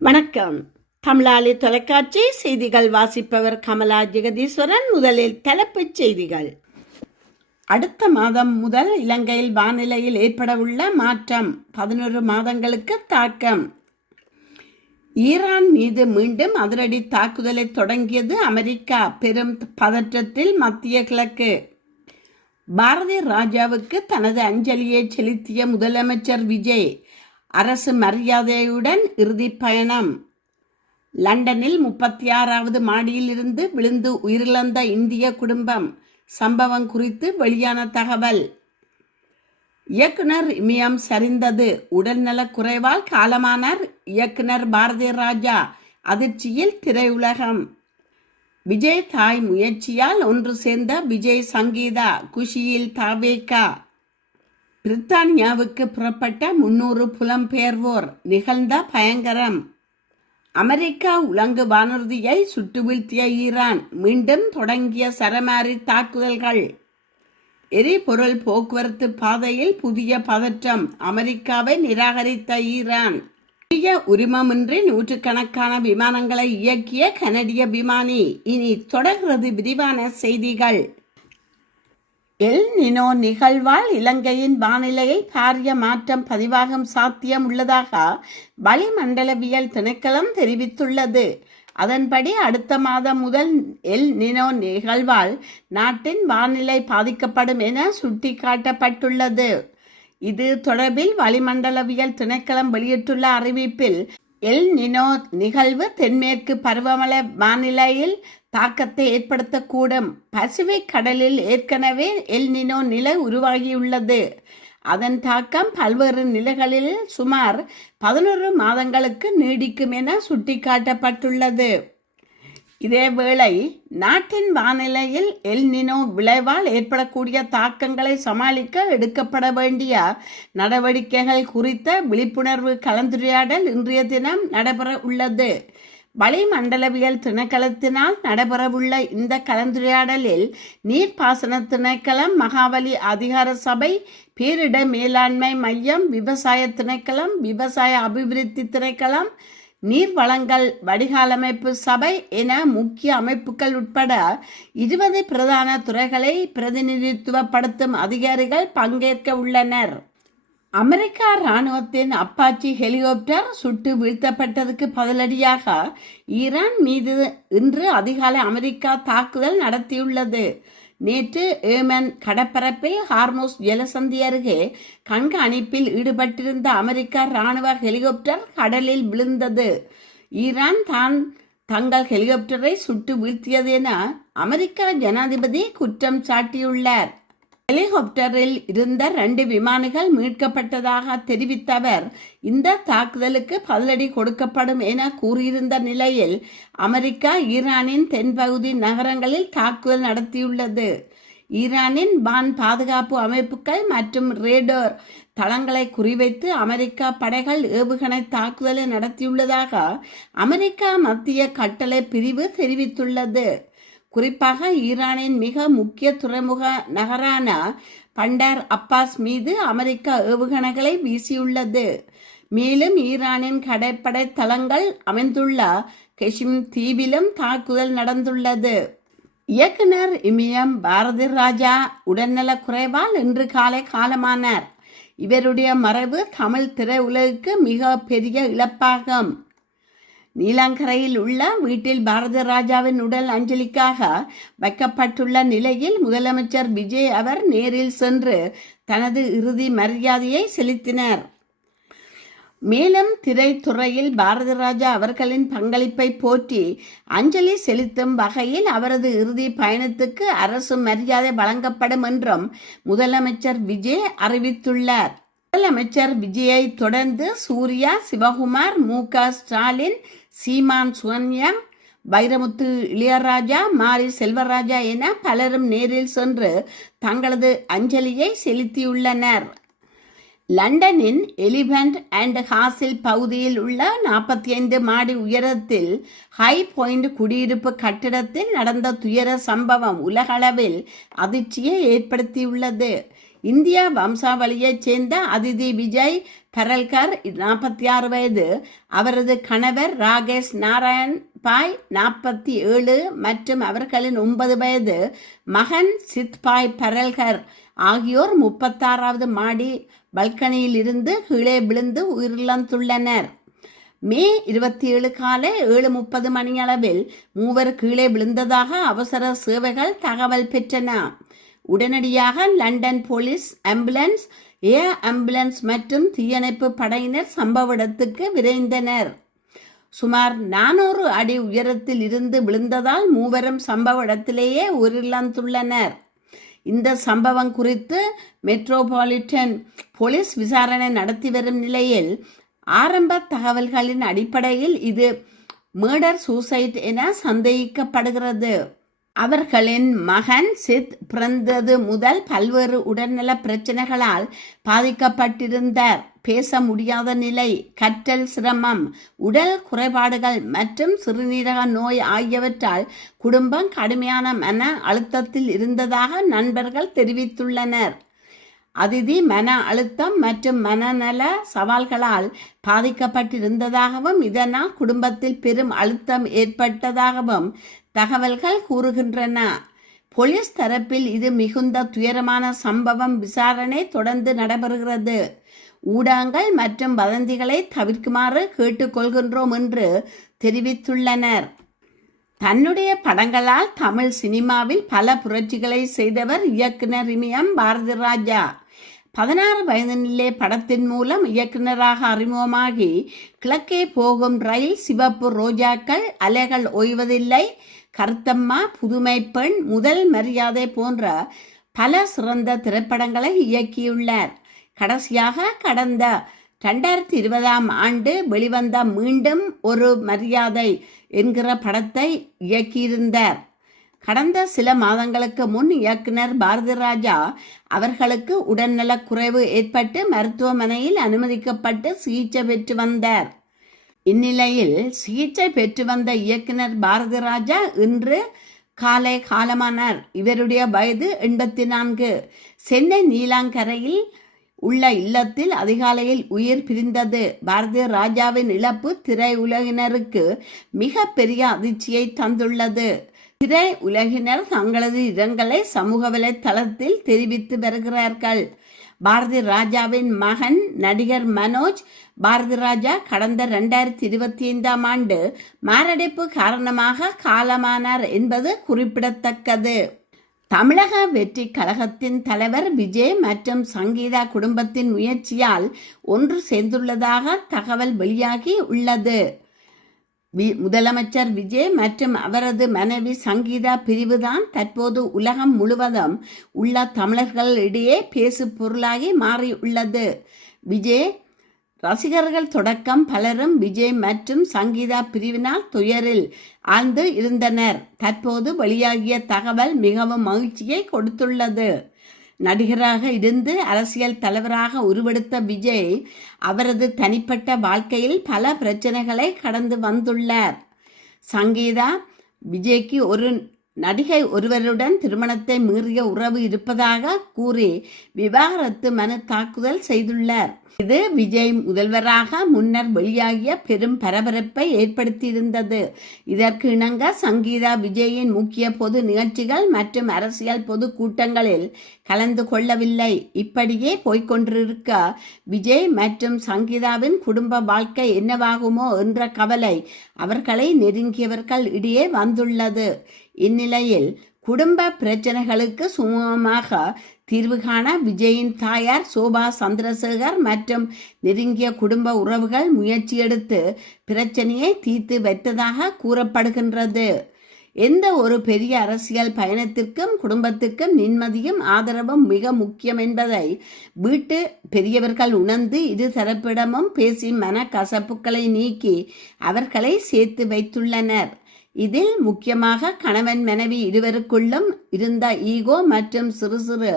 வணக்கம். தமிழாளி தொலைக்காட்சி செய்திகள் வாசிப்பவர் கமலா ஜெகதீஸ்வரன். முதலில் தலைப்புச் செய்திகள். அடுத்த மாதம் முதல் இலங்கையில் வானிலையில் ஏற்படவுள்ள மாற்றம் 11 மாதங்களுக்கு தாக்கம். ஈரான் மீது மீண்டும் அதிரடி தாக்குதலை தொடங்கியது அமெரிக்கா. பெரும் பதற்றத்தில் மத்திய கிழக்கு. பாரதி ராஜாவுக்கு தனது அஞ்சலியை செலுத்திய முதலமைச்சர் விஜய். அரசு மரியாதையுடன் இறுதி பயணம். லண்டனில் 36வது மாடியில் இருந்து விழுந்து உயிரிழந்த இந்திய குடும்பம். சம்பவம் குறித்து வெளியான தகவல். இயக்குனர் இமயம் சரிந்தது. உடல்நலக் குறைவால் காலமானார் இயக்குனர் பாரதி ராஜா. அதிர்ச்சியில் திரையுலகம். விஜய் தாய் முயற்சியால் ஒன்று சேர்ந்த விஜய் சங்கீதா. குஷியில் தவேகா. பிரித்தானியாவுக்கு புறப்பட்ட 300 புலம்பெயர்வோர். நிகழ்ந்த பயங்கரம். அமெரிக்கா உலங்கு வானூர்தியை சுட்டு வீழ்த்திய ஈரான். மீண்டும் தொடங்கிய சரமாரி தாக்குதல்கள். எரிபொருள் போக்குவரத்து பாதையில் புதிய பதற்றம். அமெரிக்காவை நிராகரித்த ஈரான். புதிய உரிமமின்றி நூற்றுக்கணக்கான விமானங்களை இயக்கிய கனடிய விமானி. இனி தொடர்கிறது விரிவான செய்திகள். எல் நினோ நிகழ்வால் இலங்கையின் வானிலையில் பாரிய மாற்றம் பதிவாகும் சாத்தியம் உள்ளதாக வளிமண்டலவியல் திணைக்களம் தெரிவித்துள்ளது. அதன்படி அடுத்த மாதம் முதல் எல் நினோ நிகழ்வால் நாட்டின் வானிலை பாதிக்கப்படும் என சுட்டிக்காட்டப்பட்டுள்ளது. இது தொடர்பில் வளிமண்டலவியல் திணைக்களம் வெளியிட்டுள்ள அறிவிப்பில் எல் நினோ நிகழ்வு தென்மேற்கு பருவமழை வானிலையில் தாக்கத்தை ஏற்படுத்தக்கூடும். பசிபிக் கடலில் ஏற்கனவே எல் நினோ நிலை உருவாகியுள்ளது. அதன் தாக்கம் பல்வேறு நிலைகளில் சுமார் 11 மாதங்களுக்கு நீடிக்கும் என சுட்டிக்காட்டப்பட்டுள்ளது. இதேவேளை நாட்டின் வானிலையில் எல் நினோ விளைவால் ஏற்படக்கூடிய தாக்கங்களை சமாளிக்க எடுக்கப்பட வேண்டிய நடவடிக்கைகள் குறித்த விழிப்புணர்வு கலந்துரையாடல் இன்றைய தினம் நடைபெற உள்ளது. வளிமண்டலவியல் திணைக்களத்தினால் நடைபெறவுள்ள இந்த கலந்துரையாடலில் நீர்ப்பாசன திணைக்களம், மகாவலி அதிகார சபை, பேரிட மேலாண்மை மையம், விவசாய திணைக்களம், விவசாய அபிவிருத்தி திணைக்களம், நீர் வளங்கள் வடிகாலமைப்பு சபை என முக்கிய அமைப்புகள் உட்பட 20 பிரதான துறைகளை பிரதிநிதித்துவப்படுத்தும் அதிகாரிகள் பங்கேற்க உள்ளனர். அமெரிக்கா இராணுவத்தின் அப்பாச்சி ஹெலிகாப்டர் சுட்டு வீழ்த்தப்பட்டதுக்கு பதிலடியாக ஈரான் மீது இன்று அதிகாலை அமெரிக்கா தாக்குதல் நடத்தியுள்ளது. நேற்று ஏமன் கடற்பரப்பில் ஹார்முஸ் ஜலசந்தி அருகே கண்காணிப்பில் ஈடுபட்டிருந்த அமெரிக்கா இராணுவ ஹெலிகாப்டர் கடலில் விழுந்தது. ஈரான் தங்கள் ஹெலிகாப்டரை சுட்டு வீழ்த்தியது என அமெரிக்கா ஜனாதிபதி குற்றம் சாட்டியுள்ளார். ஹெலிகாப்டரில் இருந்த 2 விமானிகள் மீட்கப்பட்டதாக தெரிவித்த அவர் இந்த தாக்குதலுக்கு பதிலடி கொடுக்கப்படும் என கூறியிருந்த நிலையில் அமெரிக்கா ஈரானின் தென்பகுதி நகரங்களில் தாக்குதல் நடத்தியுள்ளது. ஈரானின் வான் பாதுகாப்பு அமைப்புகள் மற்றும் ரேடார் தளங்களை குறிவைத்து அமெரிக்கா படைகள் ஏவுகணை தாக்குதலை நடத்தியுள்ளதாக அமெரிக்கா மத்திய கட்டளை பிரிவு தெரிவித்துள்ளது. குறிப்பாக ஈரானின் மிக முக்கிய துறைமுக நகரான பண்டார் அப்பாஸ் மீது அமெரிக்கா ஏவுகணைகளை வீசியுள்ளது. மேலும் ஈரானின் கடற்படை தளங்கள் அமைந்துள்ள கெஷிம் தீவிலும் தாக்குதல் நடந்துள்ளது. இயக்குனர் இமயம் பாரதி ராஜா உடல்நலக் குறைவால் இன்று காலை காலமானார். இவருடைய மறைவு தமிழ் திரையுலகுக்கு மிக பெரிய இழப்பாகும். நீலாங்கரையில் உள்ள வீட்டில் பாரதி ராஜாவின் உடல் அஞ்சலிக்காக வைக்கப்பட்டுள்ள நிலையில் முதலமைச்சர் விஜய் அவர் நேரில் சென்று தனது இறுதி மரியாதையை செலுத்தினார். மேலும் திரைத்துறையில் பாரதி ராஜா அவர்களின் பங்களிப்பை போற்றி அஞ்சலி செலுத்தும் வகையில் அவரது இறுதி பயணத்துக்கு அரசு மரியாதை வழங்கப்படும் என்றும் முதலமைச்சர் விஜய் அறிவித்துள்ளார். முதலமைச்சர் விஜயை தொடர்ந்து சூர்யா, சிவகுமார், மு.க. ஸ்டாலின், சீமான் சுகன்யம், வைரமுத்து, இளையராஜா, மாரி செல்வராஜா என பலரும் நேரில் சென்று தங்களது அஞ்சலியை செலுத்தியுள்ளனர். லண்டனின் எலிபென்ட் அண்ட் ஹாசில் பகுதியில் உள்ள 45 மாடி உயரத்தில் ஹை பாயிண்ட் குடியிருப்பு கட்டிடத்தில் நடந்த துயர சம்பவம் உலகளவில் அதிர்ச்சியை ஏற்படுத்தியுள்ளது. இந்திய வம்சாவளியைச் சேர்ந்த அதிதி விஜய் பரல்கர் 46 வயது, அவரது கணவர் ராகேஷ் நாராயண் பாய் 47 மற்றும் அவர்களின் 9 வயது மகன் சித்பாய் பரல்கர் ஆகியோர் 36வது மாடி பல்கனியில் இருந்து கீழே விழுந்து உயிரிழந்துள்ளனர். மே 27 காலை 7:30 மணியளவில் மூவர் கீழே விழுந்ததாக அவசர சேவைகள் தகவல் பெற்றன. உடனடியாக London police, ambulance, air ambulance மற்றும் தீயணைப்பு படையினர் சம்பவ இடத்துக்கு விரைந்தனர். சுமார் 400 அடி உயரத்தில் இருந்து விழுந்ததால் மூவரும் சம்பவ இடத்திலேயே உயிரிழந்துள்ளனர். இந்த சம்பவம் குறித்து மெட்ரோபாலிட்டன் போலீஸ் விசாரணை நடத்தி வரும் நிலையில் ஆரம்ப தகவல்களின் அடிப்படையில் இது மர்டர் சூசைட் என சந்தேகிக்கப்படுகிறது. அவர்களின் மகன் சித் பிறந்தது முதல் பல்வேறு உடல்நல பிரச்சனைகளால் பாதிக்கப்பட்டிருந்தார். பேச முடியாத நிலை, கற்றல் சிரமம், உடல் குறைபாடுகள் மற்றும் சிறுநீரக நோய் ஆகியவற்றால் குடும்பம் கடுமையான மன அழுத்தத்தில் இருந்ததாக நண்பர்கள் தெரிவித்துள்ளனர். அதிதி மன அழுத்தம் மற்றும் மனநல சவால்களால் பாதிக்கப்பட்டிருந்ததாகவும் இதனால் குடும்பத்தில் பெரும் அழுத்தம் ஏற்பட்டதாகவும் தகவல்கள் கூறுகின்றன. போலீஸ் தரப்பில் இது மிகுந்த துயரமான சம்பவம். விசாரணை தொடர்ந்து நடைபெறுகிறது. ஊடகங்கள் மற்றும் வதந்திகளை தவிர்க்குமாறு கேட்டுக்கொள்கின்றோம் என்று தெரிவித்துள்ளனர். தன்னுடைய படங்களால் தமிழ் சினிமாவில் பல புரட்சிகளை செய்தவர் இயக்குனர் இமயம் பாரதிராஜா. 16 வயதினிலே படத்தின் மூலம் இயக்குனராக அறிமுகமாகி கிழக்கே போகும் ரயில், சிவப்பு ரோஜாக்கள், அலைகள் ஓய்வதில்லை, கருத்தம்மா, புதுமை பெண், முதல் மரியாதை போன்ற பல சிறந்த திரைப்படங்களை இயக்கியுள்ளார். கடைசியாக கடந்த 2020ஆம் ஆண்டு வெளிவந்த மீண்டும் ஒரு மரியாதை என்கிற படத்தை இயக்கியிருந்தார். கடந்த சில மாதங்களுக்கு முன் இயக்குனர் பாரதிராஜா அவர்களுக்கு உடல்நலக் குறைவு ஏற்பட்டு மருத்துவமனையில் அனுமதிக்கப்பட்டு சிகிச்சை பெற்று வந்தார். இந்நிலையில் சிகிச்சை பெற்று வந்த இயக்குனர் பாரதிராஜா இன்று காலை காலமானார். இவருடைய வயது 84. சென்னை நீலாங்கரையில் உள்ள இல்லத்தில் அதிகாலையில் உயிர் பிரிந்தது. பாரதிராஜாவின் இழப்பு திரையுலகினருக்கு மிக பெரிய அதிர்ச்சியை தந்துள்ளது. திரை உலகினர் தங்களது இரங்கலை சமூக வலைத்தளத்தில் தெரிவித்து வருகிறார்கள். பாரதிராஜாவின் மகன் நடிகர் மனோஜ் பாரதிராஜா கடந்த 2025ஆம் ஆண்டு மாரடைப்பு காரணமாக காலமானார் என்பது குறிப்பிடத்தக்கது. தமிழக வெற்றி கழகத்தின் தலைவர் விஜய் மற்றும் சங்கீதா குடும்பத்தின் முயற்சியால் ஒன்று சேர்ந்துள்ளதாக தகவல் வெளியாகி உள்ளது. முதலமைச்சர் விஜய் மற்றும் அவரது மனைவி சங்கீதா பிரிவுதான் தற்போது உலகம் முழுவதும் உள்ள தமிழர்களிடையே பேசு பொருளாகி மாறியுள்ளது. விஜய் ரசிகர்கள் தொடக்கம் பலரும் விஜய் மற்றும் சங்கீதா பிரிவினால் துயரில் ஆழ்ந்து இருந்தனர். தற்போது வெளியாகிய தகவல் மிகவும் மகிழ்ச்சியை கொடுத்துள்ளது. நடிகராக இருந்து அரசியல் தலைவராக உருவெடுத்த விஜய் அவரது தனிப்பட்ட வாழ்க்கையில் பல பிரச்சனைகளை கடந்து வந்துள்ளார். சங்கீதா விஜய்க்கு ஒரு நடிகை ஒருவருடன் திருமணத்தை மீறிய உறவு இருப்பதாக கூறி விவாகரத்து மனு தாக்குதல் செய்துள்ளார். இது விஜய் முதல்வராக முன்னர் வெளியாகிய பெரும் பரபரப்பை ஏற்படுத்தியிருந்தது. இதற்கு இணங்க சங்கீதா விஜயின் முக்கிய பொது நிகழ்ச்சிகள் மற்றும் அரசியல் பொது கூட்டங்களில் கலந்து கொள்ளவில்லை. இப்படியே போய்கொண்டிருக்க விஜய் மற்றும் சங்கீதாவின் குடும்ப வாழ்க்கை என்னவாகுமோ என்ற கவலை அவர்களை நெருங்கியவர்கள் இடையே வந்துள்ளது. இந்நிலையில் குடும்ப பிரச்சனைகளுக்கு சுமூகமாக தீர்வு காண விஜயின் தாயார் சோபா சந்திரசேகர் மற்றும் நெருங்கிய குடும்ப உறவுகள் முயற்சி எடுத்து பிரச்சனையை தீர்த்து வைத்ததாக கூறப்படுகின்றது. எந்த ஒரு பெரிய அரசியல் பயணத்திற்கும் குடும்பத்திற்கும் நிம்மதியும் ஆதரவும் மிக முக்கியம் என்பதை வீட்டு பெரியவர்கள் உணர்ந்து இரு தரப்பிடமும் பேசி மன கசப்புக்களை நீக்கி அவர்களை சேர்த்து வைத்துள்ளனர். இதில் முக்கியமாக கணவன் மனைவி இருவருக்குள்ளும் இருந்த ஈகோ மற்றும் சிறு சிறு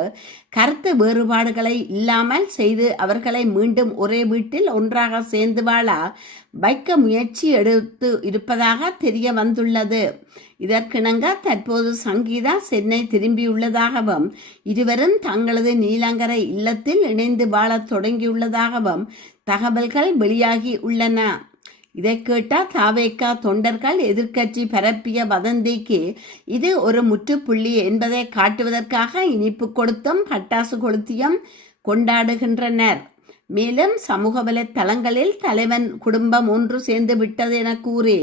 கருத்து வேறுபாடுகளை இல்லாமல் செய்து அவர்களை மீண்டும் ஒரே வீட்டில் ஒன்றாக சேர்ந்து வாழ வைக்க முயற்சி எடுத்து இருப்பதாக தெரிய வந்துள்ளது. இதற்கிணங்க தற்போது சங்கீதா சென்னை திரும்பியுள்ளதாகவும் இருவரும் தங்களது நீலங்கரை இல்லத்தில் இணைந்து வாழத் தொடங்கியுள்ளதாகவும் தகவல்கள் வெளியாகி உள்ளன. இதை கேட்ட தாவேகா தொண்டர்கள் எதிர்க்கட்சி பரப்பிய வதந்திக்கு இது ஒரு முற்றுப்புள்ளி என்பதை காட்டுவதற்காக இனிப்பு கொடுத்தும் பட்டாசு கொளுத்தியும் கொண்டாடுகின்றனர். மேலும் சமூக வலைத்தளங்களில் தலைவன் குடும்பம் ஒன்று சேர்ந்து விட்டது என கூறி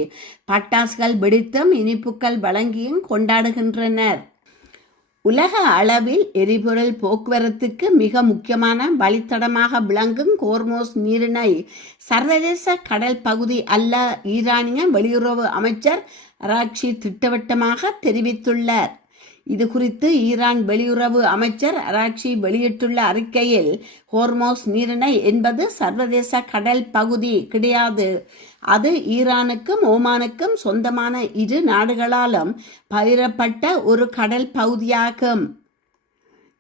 பட்டாசுகள் வெடித்தும் இனிப்புகள் வழங்கியும் கொண்டாடுகின்றனர். உலக அளவில் எரிபொருள் போக்குவரத்துக்கு மிக முக்கியமான வழித்தடமாக விளங்கும் ஹோர்மோஸ் நீரிணை சர்வதேச கடல் பகுதி அல்ல, ஈரானிய வெளியுறவு அமைச்சர் அராக்சி திட்டவட்டமாக தெரிவித்துள்ளார். இது குறித்து ஈரான் வெளியுறவு அமைச்சர் அராக்சி வெளியிட்டுள்ள அறிக்கையில், ஹோர்மோஸ் நீரிணை என்பது சர்வதேச கடல் பகுதி கிடையாது. அது ஈரானுக்கும் ஓமானுக்கும் சொந்தமான இரு நாடுகளாலும் பகிரப்பட்ட ஒரு கடல் பகுதியாகும்.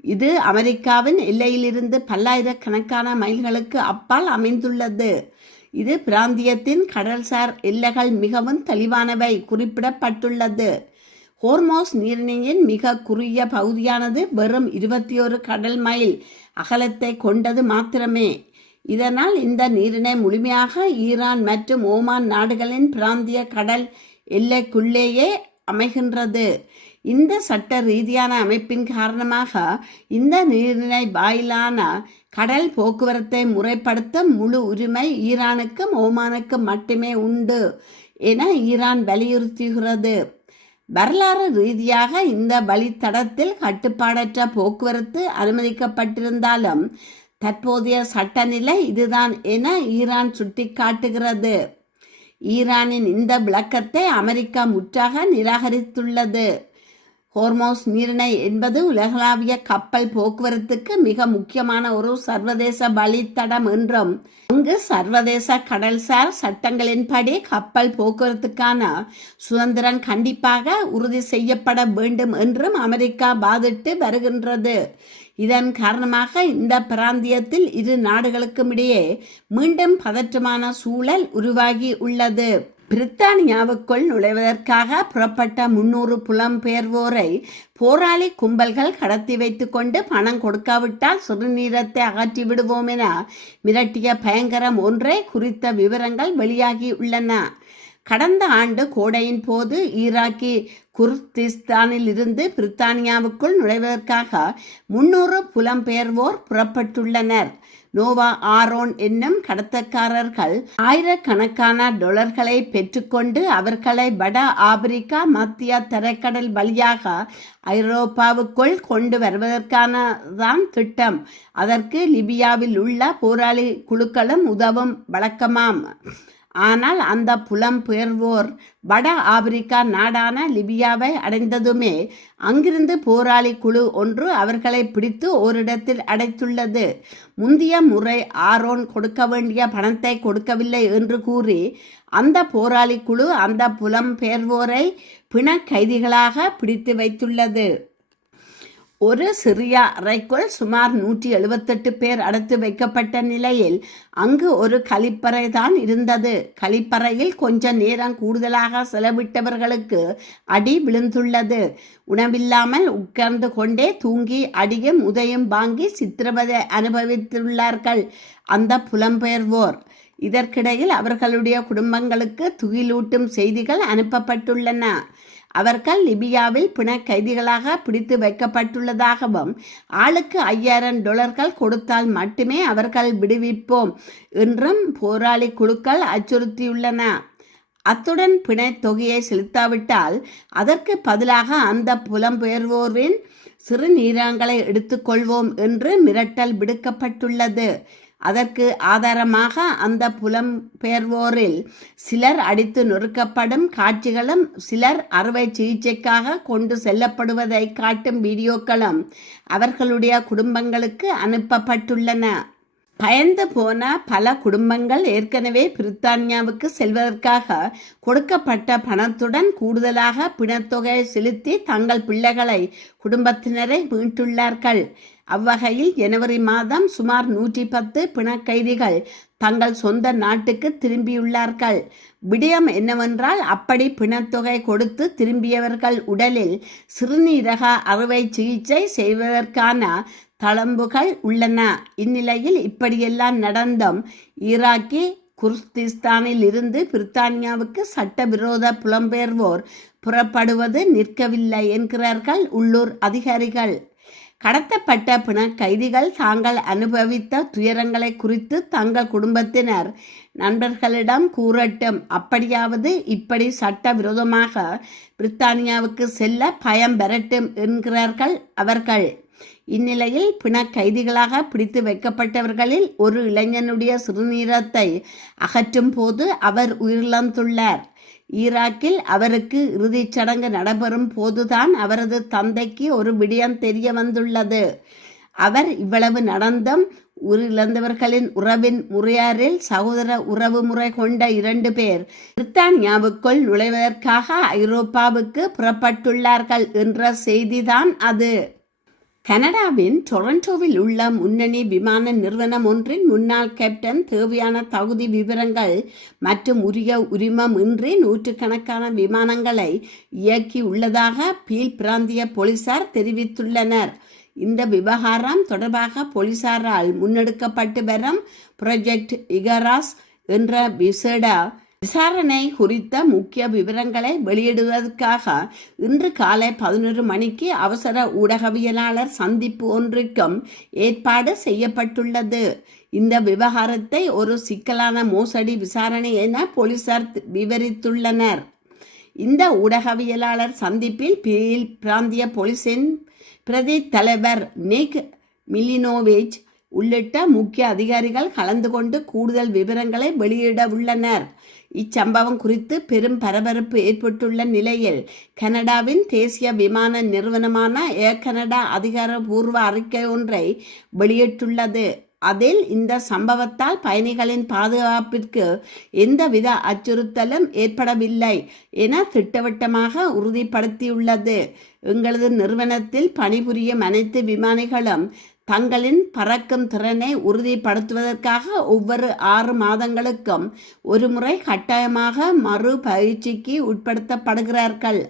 இது அமெரிக்காவின் எல்லையிலிருந்து பல்லாயிரக்கணக்கான மைல்களுக்கு அப்பால் அமைந்துள்ளது. இது பிராந்தியத்தின் கடல்சார் எல்லைகள் மிகவும் தெளிவானவை குறிப்பிடப்பட்டுள்ளது. ஹோர்மோஸ் நீரிணையின் மிக குறுகிய பகுதியானது வெறும் 21 கடல் மைல் அகலத்தை கொண்டது மாத்திரமே. இதனால் இந்த நீரிணை முழுமையாக ஈரான் மற்றும் ஓமான் நாடுகளின் பிராந்திய கடல் எல்லைக்குள்ளேயே அமைகின்றது. இந்த சட்ட ரீதியான அமைப்பின் காரணமாக இந்த நீரிணை வாயிலான கடல் போக்குவரத்தை முறைப்படுத்த முழு உரிமை ஈரானுக்கும் ஓமானுக்கும் மட்டுமே உண்டு என ஈரான் வலியுறுத்துகிறது. வரலாறு ரீதியாக இந்த வழித்தடத்தில் கட்டுப்பாடற்ற போக்குவரத்து அனுமதிக்கப்பட்டிருந்தாலும் தற்போதைய சட்டநிலை இதுதான் என ஈரான் சுட்டிக்காட்டுகிறது. ஈரானின் இந்த விளக்கத்தை அமெரிக்கா முற்றாக நிராகரித்துள்ளது. ஹோர்மோஸ் நீரிணை என்பது உலகளாவிய கப்பல் போக்குவரத்துக்கு மிக முக்கியமான ஒரு சர்வதேச வழித்தடம் என்றும், அங்கு சர்வதேச கடல்சார் சட்டங்களின்படி கப்பல் போக்குவரத்துக்கான சுதந்திரம் கண்டிப்பாக உறுதி செய்யப்பட வேண்டும் என்றும் அமெரிக்கா வாதிட்டு வருகின்றது. இதன் காரணமாக இந்த பிராந்தியத்தில் இரு நாடுகளுக்கும் இடையே மீண்டும் பதற்றமான சூழல் உருவாகி உள்ளது. பிரித்தானியாவுக்குள் நுழைவதற்காக புறப்பட்ட 300 புலம்பெயர்வோரை போராளி கும்பல்கள் கடத்தி வைத்து கொண்டு பணம் கொடுக்காவிட்டால் சிறுநீரத்தை அகற்றி விடுவோம் என மிரட்டிய பயங்கரம் ஒன்றை குறித்த விவரங்கள் வெளியாகி உள்ளன. கடந்த ஆண்டு கோடையின் போது ஈராக்கி குர்திஸ்தானில் இருந்து பிரித்தானியாவுக்குள் நுழைவதற்காக 300 புலம்பெயர்வோர் புறப்பட்டுள்ளனர். நோவா ஆரோன் என்னும் கடத்தக்காரர்கள் ஆயிரக்கணக்கான டாலர்களை பெற்றுக்கொண்டு அவர்களை வட ஆப்பிரிக்கா மத்திய தரைக்கடல் வழியாக ஐரோப்பாவுக்குள் கொண்டு வருவதற்கானதான் திட்டம். அதற்கு லிபியாவில் உள்ள போராளி குழுக்களும் உதவும் வழக்கமாம். ஆனால் அந்த புலம்பெயர்வோர் வட ஆப்பிரிக்கா நாடான லிபியாவை அடைந்ததுமே அங்கிருந்து போராளி குழு ஒன்று அவர்களை பிடித்து ஓரிடத்தில் அடைத்துள்ளது. முந்தைய முறை ஆரோன் கொடுக்க வேண்டிய பணத்தை கொடுக்கவில்லை என்று கூறி அந்த போராளி குழு அந்த புலம்பெயர்வோரை பிண கைதிகளாக பிடித்து வைத்துள்ளது. ஒரு சிறிய அறைக்குள் சுமார் 178 பேர் அடைத்து வைக்கப்பட்ட நிலையில் அங்கு ஒரு கழிப்பறை தான் இருந்தது. கழிப்பறையில் கொஞ்ச நேரம் கூடுதலாக செலவிட்டவர்களுக்கு அடி விழுந்துள்ளது. உணவில்லாமல் உட்கார்ந்து கொண்டே தூங்கி அடியும் உதயம் வாங்கி சித்திரவதை அனுபவித்துள்ளார்கள் அந்த புலம்பெயர்வோர். இதற்கிடையில் அவர்களுடைய குடும்பங்களுக்கு துகிலூட்டும் செய்திகள் அனுப்பப்பட்டுள்ளன. அவர்கள் லிபியாவில் பிண கைதிகளாக பிடித்து வைக்கப்பட்டுள்ளதாகவும் ஆளுக்கு $5000 கொடுத்தால் மட்டுமே அவர்கள் விடுவிப்போம் என்றும் போராளி குழுக்கள் அச்சுறுத்தியுள்ளன. அத்துடன் பிணை தொகையை செலுத்தாவிட்டால் அதற்கு பதிலாக அந்த புலம்பெயர்வோரின் சிறுநீரகங்களை எடுத்துக்கொள்வோம் என்று மிரட்டல் விடுக்கப்பட்டுள்ளது. அதற்கு ஆதாரமாக அந்த புலம்பெயர்வோரில் சிலர் அடித்து நொறுக்கப்படும் காட்சிகளும் சிலர் அறுவை சிகிச்சைக்காக கொண்டு செல்லப்படுவதை காட்டும் வீடியோக்களும் அவர்களுடைய குடும்பங்களுக்கு அனுப்பப்பட்டுள்ளன. பயந்து போன பல குடும்பங்கள் ஏற்கனவே பிரித்தானியாவுக்கு செல்வதற்காக கொடுக்கப்பட்ட பணத்துடன் கூடுதலாக பிணத்தொகை செலுத்தி தங்கள் பிள்ளைகளை குடும்பத்தினரை மீட்டுள்ளார்கள். அவ்வகையில் ஜனவரி மாதம் சுமார் 110 பிணக்கைதிகள் தங்கள் சொந்த நாட்டுக்கு திரும்பியுள்ளார்கள். விடயம் என்னவென்றால், அப்படி பிணத்தொகை கொடுத்து திரும்பியவர்கள் உடலில் சிறுநீரக அறுவை சிகிச்சை செய்வதற்கான தளம்புகள் உள்ளன. இந்நிலையில் இப்படியெல்லாம் நடந்தும் ஈராக்கி குர்திஸ்தானில் இருந்து பிரித்தானியாவுக்கு சட்டவிரோத புலம்பெயர்வோர் புறப்படுவது நிற்கவில்லை என்கிறார்கள் உள்ளூர் அதிகாரிகள். கடத்தப்பட்ட பிண கைதிகள் தாங்கள் அனுபவித்த துயரங்களை குறித்து தங்கள் குடும்பத்தினர் நண்பர்களிடம் கூறட்டும். அப்படியாவது இப்படி சட்டவிரோதமாக பிரித்தானியாவுக்கு செல்ல பயம் பெறட்டும் என்கிறார்கள் அவர்கள். இந்நிலையில் பிண கைதிகளாக பிடித்து வைக்கப்பட்டவர்களில் ஒரு இளைஞனுடைய சிறுநீரத்தை அகற்றும் போது அவர் உயிரிழந்துள்ளார். ஈராக்கில் அவருக்கு இறுதிச் சடங்கு நடைபெறும் போதுதான் அவரது தந்தைக்கு ஒரு விடயம் தெரிய வந்துள்ளது. அவர் இவ்வளவு நடந்தும் உயிரிழந்தவர்களின் உறவின் முறையாரில் சகோதர உறவு முறை கொண்ட 2 பேர் பிரித்தானியாவுக்குள் நுழைவதற்காக ஐரோப்பாவுக்கு புறப்பட்டுள்ளார்கள் என்ற செய்திதான் அது. கனடாவின் டொரண்டோவில் உள்ள முன்னணி விமான நிறுவனம் ஒன்றின் முன்னாள் கேப்டன் தேவையான தகுதி விவரங்கள் மற்றும் உரிய உரிமம் இன்றி நூற்றுக்கணக்கான விமானங்களை இயக்கி உள்ளதாக பீல் பிராந்திய போலீசார் தெரிவித்துள்ளனர். இந்த விவகாரம் தொடர்பாக போலீசாரால் முன்னெடுக்கப்பட்டு வரும் ப்ராஜெக்ட் இகராஸ் என்ற விசேட விசாரணை குறித்த முக்கிய விவரங்களை வெளியிடுவதற்காக இன்று காலை 11 மணிக்கு அவசர ஊடகவியலாளர் சந்திப்பு ஒன்றிற்கும் ஏற்பாடு செய்யப்பட்டுள்ளது. இந்த விவகாரத்தை ஒரு சிக்கலான மோசடி விசாரணை என போலீசார் விவரித்துள்ளனர். இந்த ஊடகவியலாளர் சந்திப்பில் பீல் பிராந்திய போலீசின் பிரதி தலைவர் நிக் மிலினோவிச் உள்ளிட்ட முக்கிய அதிகாரிகள் கலந்து கொண்டு கூடுதல் விவரங்களை வெளியிட உள்ளனர். இச்சம்பவம் குறித்து பெரும் பரபரப்பு ஏற்பட்டுள்ள நிலையில் கனடாவின் தேசிய விமான நிறுவனமான ஏர் கனடா அதிகாரப்பூர்வ அறிக்கை ஒன்றை வெளியிட்டுள்ளது. அதில் இந்த சம்பவத்தால் பயணிகளின் பாதுகாப்பிற்கு எந்தவித அச்சுறுத்தலும் ஏற்படவில்லை என திட்டவட்டமாக உறுதிப்படுத்தியுள்ளது. எங்களது நிறுவனத்தில் பணிபுரியும் அனைத்து விமானிகளும் தங்களின் பறக்கும் திறனை உறுதிப்படுத்துவதற்காக ஒவ்வொரு 6 மாதங்களுக்கும் ஒரு முறை கட்டாயமாக மறு பயிற்சிக்கு உட்படுத்தப்படுகிறார்கள்.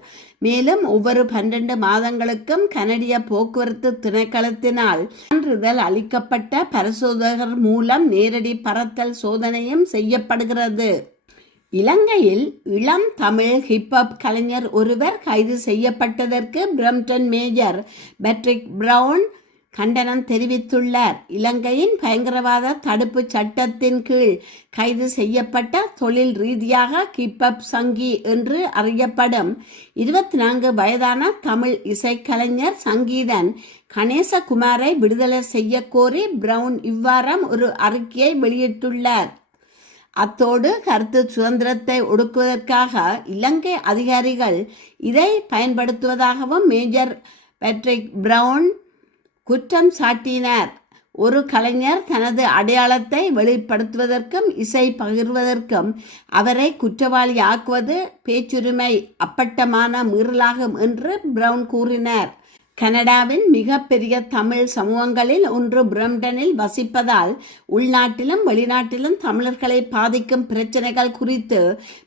மேலும் ஒவ்வொரு 12 மாதங்களுக்கும் கனடிய போக்குவரத்து திணைக்களத்தினால் சான்றிதழ் அளிக்கப்பட்ட பரிசோதகர் மூலம் நேரடி பறத்தல் சோதனையும் செய்யப்படுகிறது. இலங்கையில் இளம் தமிழ் ஹிப்ஹாப் கலைஞர் ஒருவர் கைது செய்யப்பட்டதற்கு பிரம்டன் மேஜர் பேட்ரிக் பிரவுன் கண்டனம் தெரிவித்துள்ளார். இலங்கையின் பயங்கரவாத தடுப்பு சட்டத்தின் கீழ் கைது செய்யப்பட்ட தொழில் ரீதியாக ஹிப்ஹாப் சங்கி என்று அறியப்படும் 24 வயதான தமிழ் இசைக்கலைஞர் சங்கீதன் கணேசகுமாரை விடுதலை செய்ய கோரி பிரவுன் இவ்வாரம் ஒரு அறிக்கையை வெளியிட்டுள்ளார். அத்தோடு கருத்து சுதந்திரத்தை ஒடுக்குவதற்காக இலங்கை அதிகாரிகள் இதை பயன்படுத்துவதாகவும் மேஜர் பேட்ரிக் பிரவுன் குற்றம் சாட்டினார். ஒரு கலைஞர் தனது அடையாளத்தை வெளிப்படுத்துவதற்கும் இசை பகிர்வதற்கும் அவரை குற்றவாளி ஆக்குவது பேச்சுரிமை அப்பட்டமான மீறலாகும் என்று பிரவுன் கூறினார். கனடாவின் மிகப்பெரிய தமிழ் சமூகங்களில் ஒன்று பிரம்டனில் வசிப்பதால் உள்நாட்டிலும் வெளிநாட்டிலும் தமிழர்களை பாதிக்கும் பிரச்சனைகள் குறித்து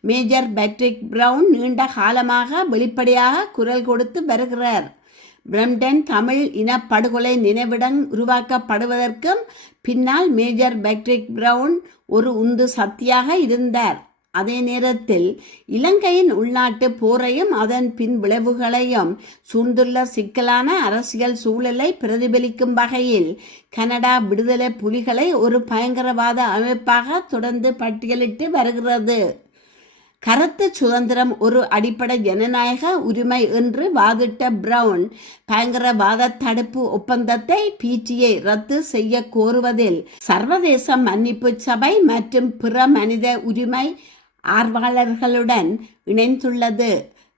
மேஜர் பேட்ரிக் பிரவுன் நீண்ட காலமாக வெளிப்படையாக குரல் கொடுத்து வருகிறார். பிரம்டன் தமிழ் இனப்படுகொலை நினைவிடம் உருவாக்கப்படுவதற்கும் பின்னால் மேஜர் பேட்ரிக் பிரவுன் ஒரு உந்து சக்தியாக இருந்தார். அதே நேரத்தில் இலங்கையின் உள்நாட்டு போரையும் அதன் பின் விளைவுகளையும் சூழ்ந்துள்ள சிக்கலான அரசியல் சூழலை பிரதிபலிக்கும் வகையில் கனடா விடுதலை புலிகளை ஒரு பயங்கரவாத அமைப்பாக தொடர்ந்து பட்டியலிட்டு வருகிறது. கருத்து சுதந்திரம் ஒரு அடிப்படை ஜனநாயக உரிமை என்று வாதிட்ட பிரவுன் பயங்கரவாத தடுப்பு ஒப்பந்தத்தை PTA ரத்து செய்ய கோருவதில் சர்வதேச மன்னிப்பு சபை மற்றும் பிற மனித உரிமை ஆர்வலர்களுடன் இணைந்துள்ளது.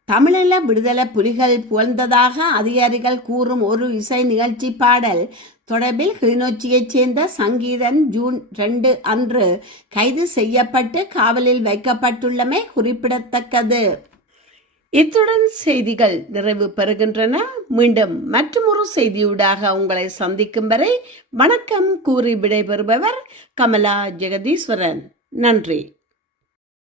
தமிழீழ விடுதலை புலிகள் புகழ்ந்ததாக அதிகாரிகள் கூறும் ஒரு இசை நிகழ்ச்சி பாடல் தொடர்பில் கிளிநொச்சியைச் சேர்ந்த சங்கீதன் ஜூன் 2 அன்று கைது செய்யப்பட்டு காவலில் வைக்கப்பட்டுள்ளமை குறிப்பிடத்தக்கது. இத்துடன் செய்திகள் நிறைவு பெறுகின்றன. மீண்டும் மற்றொரு செய்தியூடாக உங்களை சந்திக்கும் வரை வணக்கம் கூறி விடைபெறுபவர் கமலா ஜெகதீஸ்வரன். நன்றி.